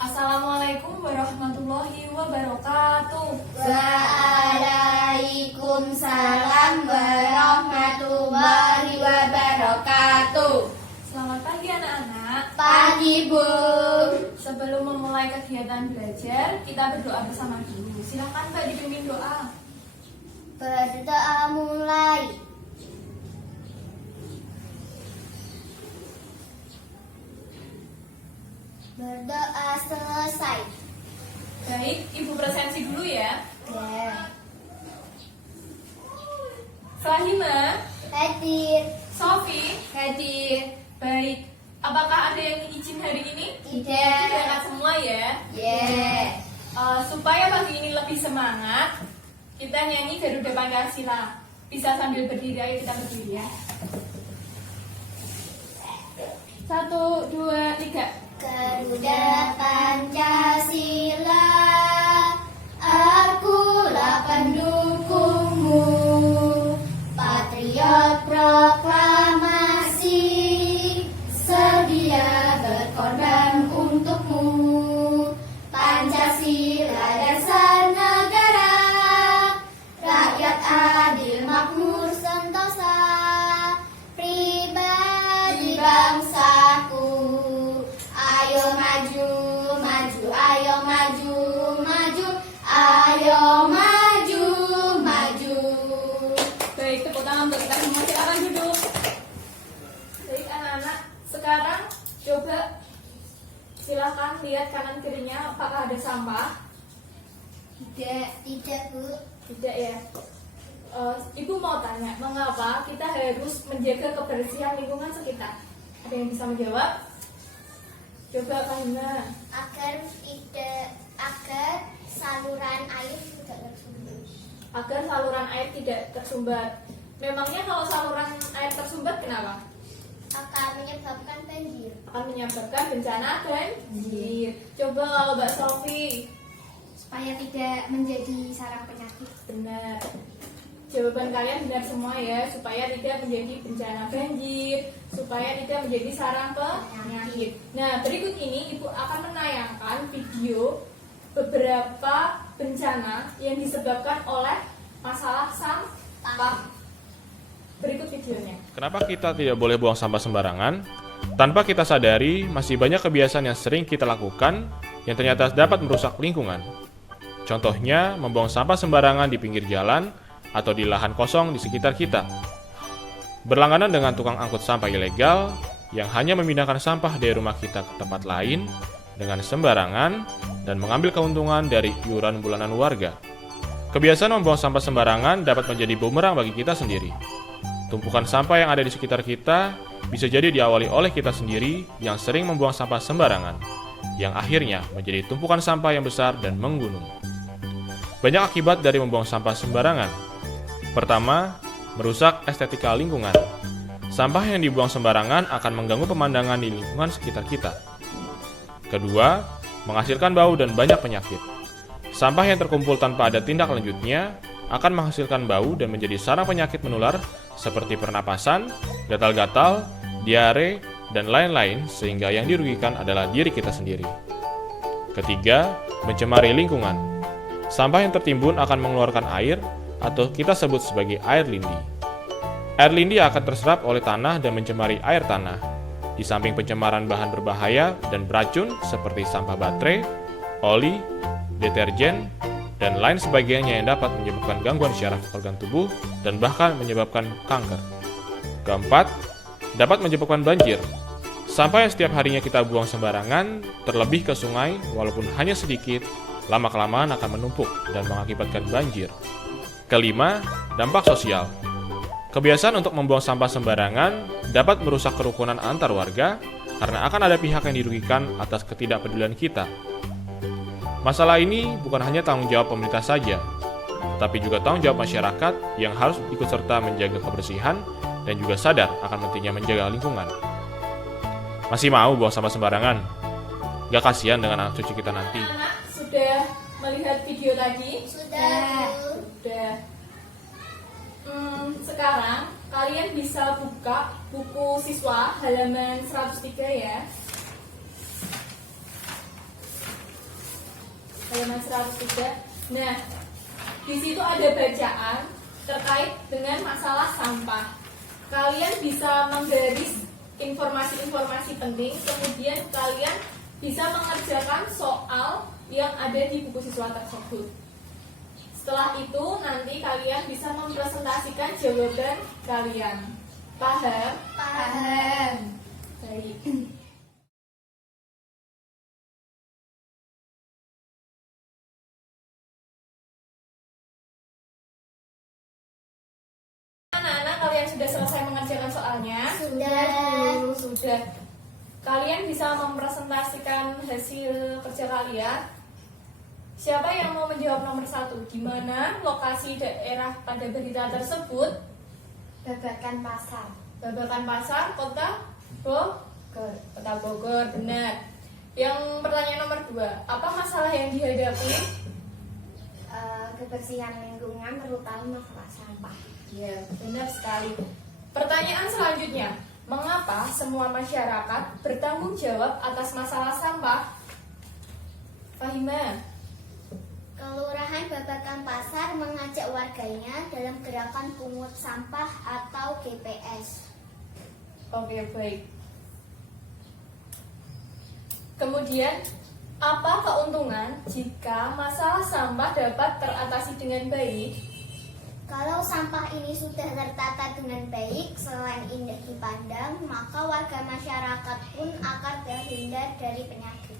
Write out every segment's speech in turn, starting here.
Assalamualaikum warahmatullahi wabarakatuh. Waalaikumsalam warahmatullahi wabarakatuh. Selamat pagi anak-anak. Pagi, Bu. Sebelum memulai kegiatan belajar, kita berdoa bersama dulu. Silakan Mbak dipimpin doa. Berdoa mulai. Berdoa selesai. Baik, Ibu presensi dulu ya. Ya. Fahima, Hadir. Sofi, Hadir. baik. Apakah ada yang izin hari ini? Tidak. Tidak semua ya. Yeah. Supaya pagi ini lebih semangat, kita nyanyi Garuda Pancasila. Bisa sambil berdiri, ayo kita berdiri ya. 1, 2, 3. Garuda Pancasila, akulah pendukungmu, patriot proklamasi, sedia berkorban untukmu. Pancasila dasar negara, rakyat adil makmur sentosa, pribadi bangsaku. Ayo maju, maju, ayo maju, maju, ayo maju, maju. Baik, tepuk tangan untuk kita semua. Silakan duduk. Baik anak-anak, sekarang coba silakan lihat kanan kirinya apakah ada sampah. Tidak, Bu. Tidak ya. Ibu mau tanya, mengapa kita harus menjaga kebersihan lingkungan sekitar? Ada yang bisa menjawab? Coba Kahina. Agar saluran air tidak tersumbat. Agar saluran air tidak tersumbat. Memangnya kalau saluran air tersumbat kenapa? Akan menyebabkan banjir. Akan menyebabkan bencana banjir. Coba kalau Mbak Sofi. Supaya tidak menjadi sarang penyakit. Benar. Jawaban kalian benar semua ya, supaya tidak menjadi bencana banjir, supaya tidak menjadi sarang penyakit. Nah, berikut ini Ibu akan menayangkan video beberapa bencana yang disebabkan oleh masalah sampah. Berikut videonya. Kenapa kita tidak boleh buang sampah sembarangan? Tanpa kita sadari, masih banyak kebiasaan yang sering kita lakukan yang ternyata dapat merusak lingkungan. Contohnya, membuang sampah sembarangan di pinggir jalan atau di lahan kosong di sekitar kita. Berlangganan dengan tukang angkut sampah ilegal yang hanya memindahkan sampah dari rumah kita ke tempat lain dengan sembarangan dan mengambil keuntungan dari iuran bulanan warga. Kebiasaan membuang sampah sembarangan dapat menjadi bumerang bagi kita sendiri. Tumpukan sampah yang ada di sekitar kita bisa jadi diawali oleh kita sendiri yang sering membuang sampah sembarangan, yang akhirnya menjadi tumpukan sampah yang besar dan menggunung. Banyak akibat dari membuang sampah sembarangan. Pertama, merusak estetika lingkungan. Sampah yang dibuang sembarangan akan mengganggu pemandangan di lingkungan sekitar kita. Kedua, menghasilkan bau dan banyak penyakit. Sampah yang terkumpul tanpa ada tindak lanjutnya akan menghasilkan bau dan menjadi sarang penyakit menular seperti pernapasan, gatal-gatal, diare, dan lain-lain sehingga yang dirugikan adalah diri kita sendiri. Ketiga, mencemari lingkungan. Sampah yang tertimbun akan mengeluarkan air atau kita sebut sebagai air lindi. Air lindi akan terserap oleh tanah dan mencemari air tanah. Di samping pencemaran bahan berbahaya dan beracun seperti sampah baterai, oli, deterjen, dan lain sebagainya yang dapat menyebabkan gangguan syaraf organ tubuh dan bahkan menyebabkan kanker. Keempat, dapat menyebabkan banjir. Sampah yang setiap harinya kita buang sembarangan, terlebih ke sungai, walaupun hanya sedikit, lama-kelamaan akan menumpuk dan mengakibatkan banjir. Kelima, dampak sosial. Kebiasaan untuk membuang sampah sembarangan dapat merusak kerukunan antar warga karena akan ada pihak yang dirugikan atas ketidakpedulian kita. Masalah ini bukan hanya tanggung jawab pemerintah saja, tapi juga tanggung jawab masyarakat yang harus ikut serta menjaga kebersihan dan juga sadar akan pentingnya menjaga lingkungan. Masih mau buang sampah sembarangan? Gak kasihan dengan anak cucu kita nanti. Anak sudah melihat video tadi? Sudah, Bu. Sudah. Sekarang kalian bisa buka buku siswa halaman 103 ya. halaman 103. Nah, di situ ada bacaan terkait dengan masalah sampah. Kalian bisa menggaris informasi-informasi penting, kemudian kalian bisa mengerjakan soal yang ada di buku siswa tersebut. Setelah itu nanti kalian bisa mempresentasikan jawaban kalian. Paham? Paham. Baik. Anak-anak, kalian sudah selesai mengerjakan soalnya? Sudah. Sudah. Kalian bisa mempresentasikan hasil kerja kalian. Siapa yang mau menjawab nomor 1? Di mana lokasi daerah pada berita tersebut? Babakan pasar. Babakan pasar, kota Bogor. Kota Bogor, benar. Yang pertanyaan nomor 2, apa masalah yang dihadapi? Kebersihan lingkungan, terutama masalah sampah. Ya, benar sekali. Pertanyaan selanjutnya, mengapa semua masyarakat bertanggung jawab atas masalah sampah? Fahima? Kelurahan Babakan Pasar mengajak warganya dalam gerakan pungut sampah atau GPS. Oke, baik. Kemudian, apa keuntungan jika masalah sampah dapat teratasi dengan baik? Kalau sampah ini sudah tertata dengan baik, selain indah dipandang, maka warga masyarakat pun akan terhindar dari penyakit.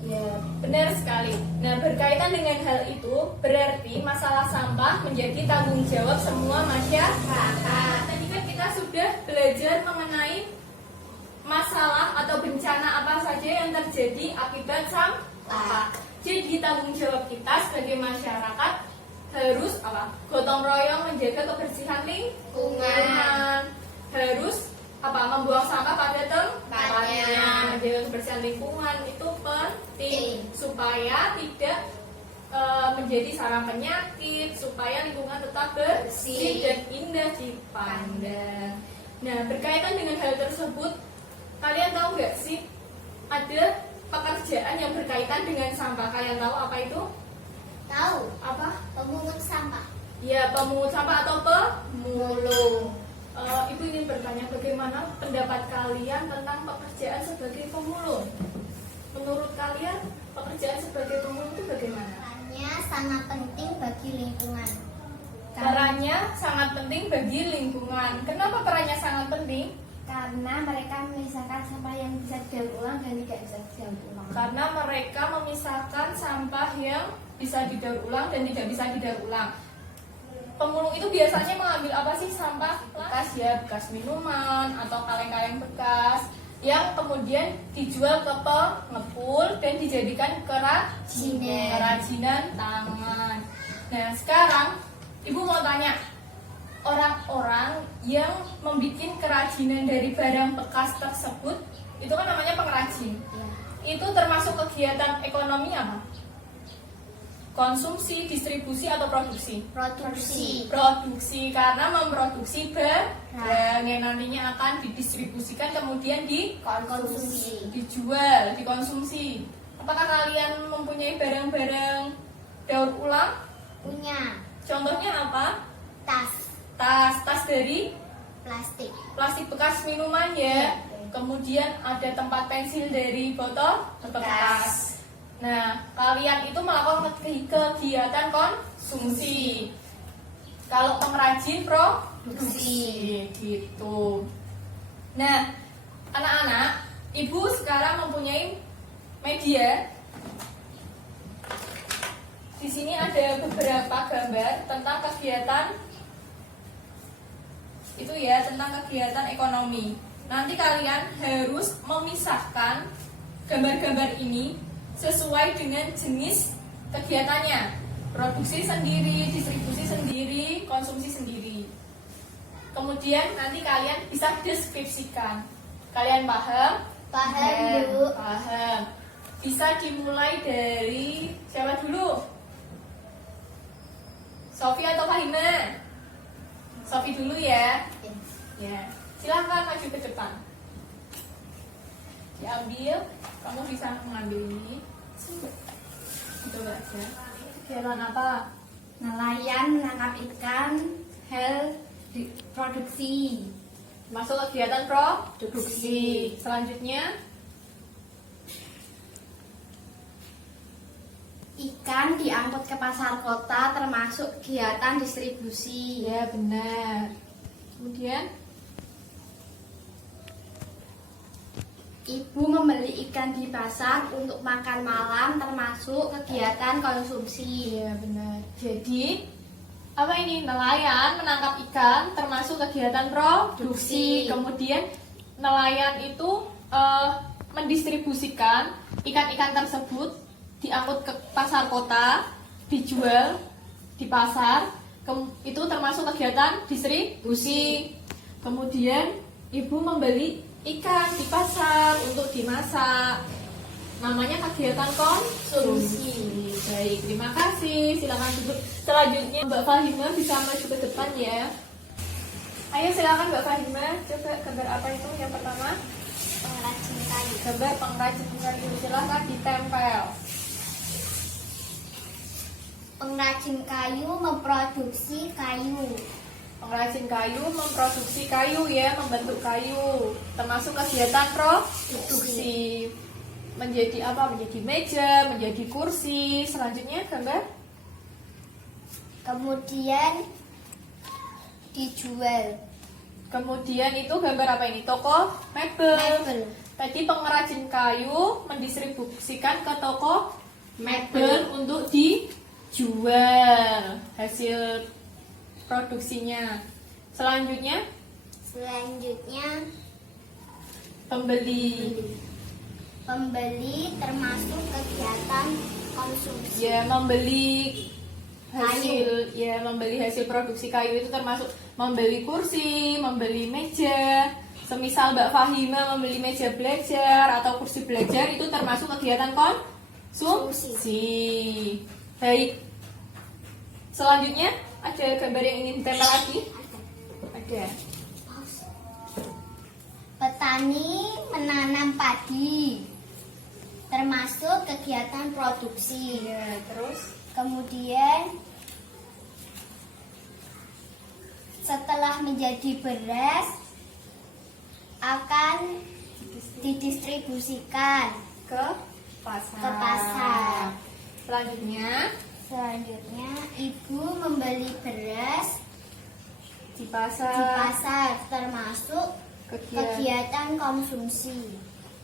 Ya, benar sekali. Nah, berkaitan dengan hal itu, berarti masalah sampah menjadi tanggung jawab semua masyarakat. Tadi kan kita sudah belajar mengenai masalah atau bencana apa saja yang terjadi akibat sampah. Jadi tanggung jawab kita sebagai masyarakat harus apa? Gotong royong menjaga kebersihan lingkungan. Harus apa? Membuang sampah pada tempatnya. Menjaga kebersihan lingkungan itu penting supaya tidak menjadi sarang penyakit, supaya lingkungan tetap bersih dan indah dipandang. Nah, berkaitan dengan hal tersebut, kalian tahu nggak sih ada pekerjaan yang berkaitan dengan sampah? Kalian tahu apa itu? Tahu? Apa? Pemungut sampah. Ya, pemungut sampah atau pemulung. Ibu ingin bertanya, bagaimana pendapat kalian tentang pekerjaan sebagai pemulung? Menurut kalian, pekerjaan sebagai pemulung itu bagaimana? Perannya sangat penting bagi lingkungan. Perannya sangat penting bagi lingkungan. Kenapa perannya sangat penting? Karena mereka memisahkan sampah yang bisa didaur ulang dan tidak bisa didaur ulang. Karena mereka memisahkan sampah yang bisa didaur ulang dan tidak bisa didaur ulang. Pemulung itu biasanya mengambil apa sih? Sampah bekas, ya, bekas minuman atau kaleng-kaleng bekas yang kemudian dijual ke pengepul dan dijadikan kerajinan tangan. Nah, sekarang Ibu mau tanya, orang-orang yang membuat kerajinan dari barang bekas tersebut, itu kan namanya pengrajin. Itu termasuk kegiatan ekonomi apa? Konsumsi, distribusi, atau produksi? Produksi, karena memproduksi barang yang nantinya akan didistribusikan kemudian Konsumsi. dijual, dikonsumsi. Apakah kalian mempunyai barang-barang daur ulang? Punya. Contohnya apa? Tas dari Plastik. bekas minuman ya. Kemudian ada tempat pensil dari botol bekas. Nah, kalian itu melakukan kegiatan konsumsi. Kalau pengrajin produksi gitu. Nah, anak-anak, Ibu sekarang mempunyai media. Di sini ada beberapa gambar tentang kegiatan itu ya, tentang kegiatan ekonomi. Nanti kalian harus memisahkan gambar-gambar ini sesuai dengan jenis kegiatannya. Produksi sendiri, distribusi sendiri, konsumsi sendiri. Kemudian nanti kalian bisa deskripsikan. Kalian paham? Paham, Bu. Paham. Bisa dimulai dari siapa dulu? Sofi atau Fahima? Sofi dulu ya. Ya. Silahkan maju ke depan. Diambil, kamu bisa mengambil ini. Coba aja. Kegiatan apa? Nelayan menangkap ikan, hal produksi. Masuk kegiatan produksi. Selanjutnya, Ikan diangkut ke pasar kota termasuk kegiatan distribusi. ya benar. Kemudian, Ibu membeli ikan di pasar untuk makan malam termasuk kegiatan konsumsi. ya benar. Jadi, apa ini? Nelayan menangkap ikan termasuk kegiatan produksi. Produksi. Kemudian, nelayan itu mendistribusikan ikan-ikan tersebut, diangkut ke pasar kota, dijual di pasar. Itu termasuk kegiatan distribusi. Kemudian, ibu membeli ikan di pasar untuk dimasak. Namanya kegiatan konsumsi. Baik, terima kasih. Silakan duduk. Selanjutnya Mbak Fahima bisa maju ke depan ya. Ayo silakan Mbak Fahima. Coba gambar apa itu yang pertama? Pengrajin kayu. Gambar pengrajin kayu. Silakan ditempel. Pengrajin kayu memproduksi kayu. Pengrajin kayu memproduksi kayu ya, membentuk kayu. Termasuk kegiatan produksi. Menjadi apa? Menjadi meja, menjadi kursi. Selanjutnya gambar. Kemudian dijual. Kemudian itu gambar apa ini? Toko mebel. Mebel. Tadi pengrajin kayu mendistribusikan ke toko mebel untuk dijual hasil produksinya. Selanjutnya Selanjutnya pembeli. pembeli termasuk kegiatan konsumsi. Ya, membeli hasil membeli hasil produksi kayu itu termasuk membeli kursi, membeli meja. Semisal Mbak Fahima membeli meja belajar atau kursi belajar, itu termasuk kegiatan konsumsi. Baik. Selanjutnya ada gambar yang ingin ditempel lagi? Ada. Petani menanam padi termasuk kegiatan produksi. Ya, terus Kemudian setelah menjadi beras akan didistribusikan ke pasar. ke pasar. Selanjutnya ibu membeli beras di di pasar. pasar termasuk kegiatan konsumsi.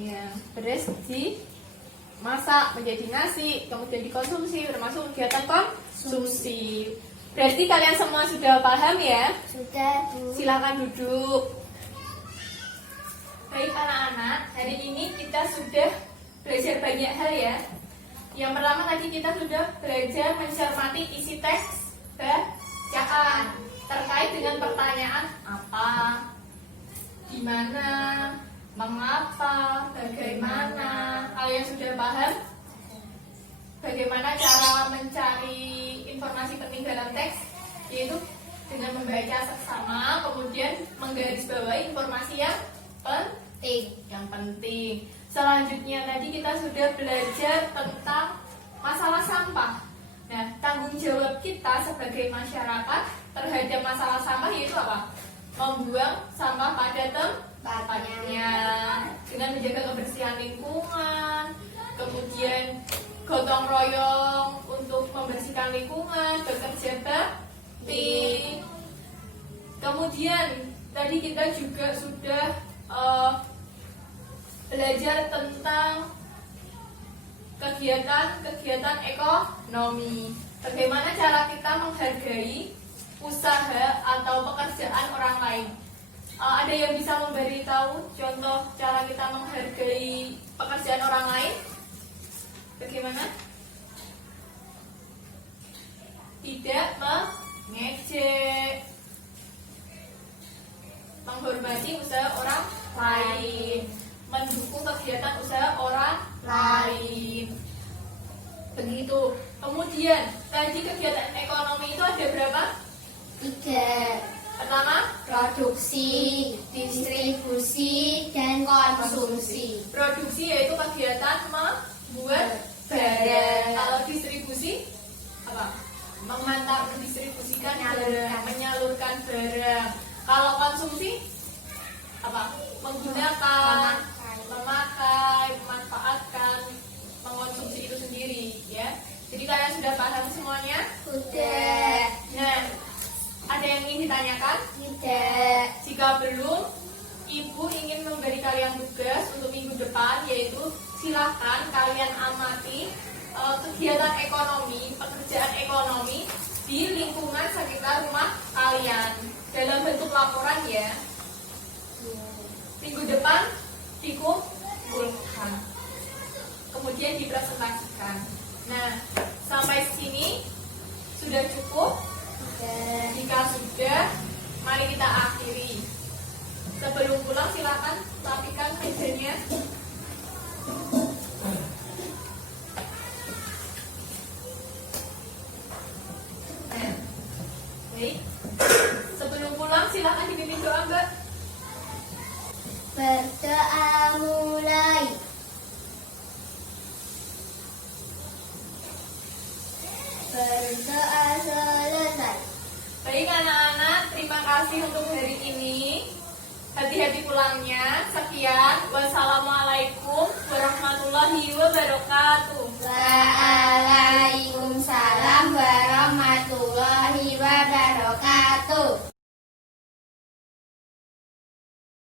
Ya, beras dimasak menjadi nasi, kemudian dikonsumsi, termasuk kegiatan konsumsi. Berarti kalian semua sudah paham ya? Sudah, Bu. Silakan duduk. Baik anak-anak, hari ini kita sudah belajar banyak hal ya. Yang pertama tadi kita sudah belajar mencermati isi teks bacaan terkait dengan pertanyaan apa, di mana, mengapa, bagaimana. Kalian sudah paham bagaimana cara mencari informasi penting dalam teks? Yaitu dengan membaca seksama, kemudian menggarisbawahi informasi yang penting. Selanjutnya tadi kita sudah belajar tentang masalah sampah. Nah, tanggung jawab kita sebagai masyarakat terhadap masalah sampah yaitu apa? Membuang sampah pada tempatnya dengan menjaga kebersihan lingkungan, kemudian gotong royong untuk membersihkan lingkungan, bekerja bakti. Kemudian tadi kita juga sudah belajar tentang kegiatan ekonomi. Bagaimana cara kita menghargai usaha atau pekerjaan orang lain. Ada yang bisa memberitahu contoh cara kita menghargai pekerjaan orang lain? Bagaimana? Tidak mengejek, menghormati usaha orang lain, mendukung kegiatan usaha orang lain. Begitu. Kemudian tadi kegiatan ekonomi itu ada berapa? 3. Pertama, Produksi, distribusi, dan konsumsi. produksi yaitu kegiatan membuat Barang. Kalau distribusi apa? Mendistribusikan barang, menyalurkan barang. Kalau konsumsi apa? Menggunakan, memakai, memanfaatkan, mengonsumsi itu sendiri, ya. Jadi kalian sudah paham semuanya? Sudah. Nah, ada yang ingin ditanyakan? Tidak. Jika belum, Ibu ingin memberi kalian tugas untuk minggu depan, yaitu silahkan kalian amati kegiatan ekonomi, pekerjaan ekonomi di lingkungan sekitar rumah kalian dalam bentuk laporan ya. Minggu depan dikumpulkan, kemudian dipresentasikan. Nah, sampai sini sudah cukup? Jika sudah, mari kita akhiri. Sebelum pulang silakan rapikan mejanya. Nah, baik. Sebelum pulang silakan dipimpin doa, Mbak. Berdoa mulai. Berdoa selesai. Baik anak-anak, terima kasih untuk hari ini. Hati-hati pulangnya. Sekian. Wassalamualaikum warahmatullahi wabarakatuh. Waalaikumsalam.